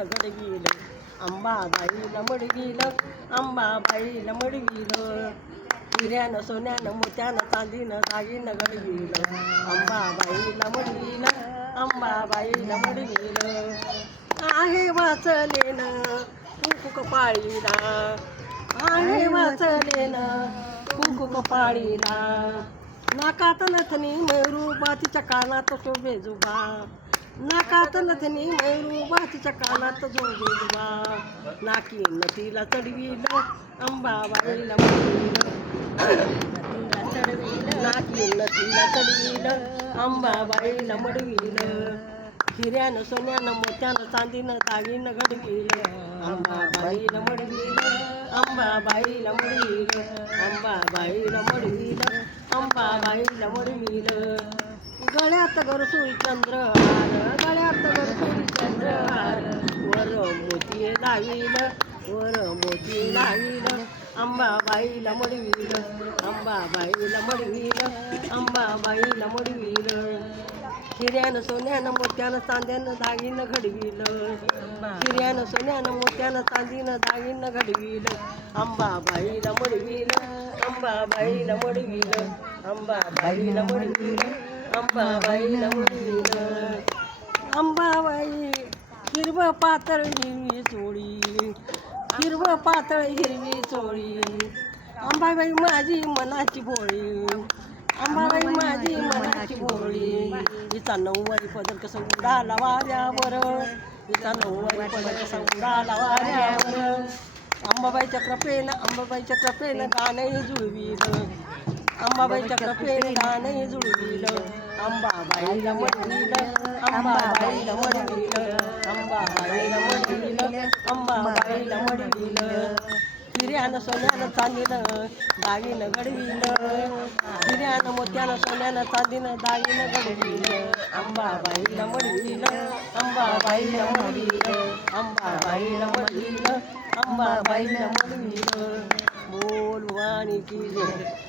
चांदीनं घडविलं अंबाबाईला मडविलं अंबाबाईला मडविलं हिऱ्यानं सोन्यानं मोत्यानं चांदीनं दागिनं घडविलं अंबाबाईला मडविलं अंबाबाईला मडविलं आहे वाचलेनं कुंकू कपाळीला आहे वाचलेनं कुंकू कपाळीला नाकात नथनी मयूरुबा तिच्या कानात शोभे जुबा नाकात नथनी मयूरुबा तिच्या कानात शोभे जुबा नाकी नथीला चढविलं अंबाबाईला मडविलं नाकी नथीला चढविलं अंबाबाईला मडविलं हिऱ्यानं सोन्यानं मोत्यानं चांदीनं दागिनं घडविलं अंबाबाईला मडविलं अंबाबाईला मडविलं अंबाबाईला मडविलं अंबाबाईला मडविलं गळ्यात गरसुई चंद्रहार गळ्यात गरसुई चंद्रहार वर मोती लाविलं वर मोती लाविलं अंबाबाईला मडविलं अंबाबाईला मडविलं अंबाबाईला मडविलं हिऱ्यानं सोन्यानं मोत्यानं चांदीनं दागिनं घडविलं हिऱ्यानं सोन्यानं मोत्यानं चांदीनं दागिनं घडविलं अंबाबाईला मडविलं अंबाबाईला मडविलं अंबाबाईला मडविलं अंबाबाईला मडविलं अंबाबाई हिरवं पातळ हिरवी चोळी हिरवं पातळ हिरवी चोळी अंबाबाई माझी मनाची भोळी अंबाबाई माझी मनाची भोळी हिचा नऊवारी पदर कसा उडाला वाऱ्यावर हिचा नऊवारी पदर कसा उडाला वाऱ्यावर अंबाबाईच्या कृपेनं गाणं जुळविलं अंबाबाईच्या कृपेनं गाणं जुळविलं अंबाबाईला मडविलं अंबाबाईला मडविलं अंबाबाईला मडविलं अंबाबाईला मडविलं हिऱ्यानं सोन्यानं चांदीनं दागिनं घडविलं हिऱ्यानं मोत्यानं सोन्यानं चांदीनं दागिनं घडविलं अंबाबाईला मडविलं अंबाबाईला मडविलं अंबाबाईला मडविलं अंबाबाईला मडविलं बोल वाणी की जय.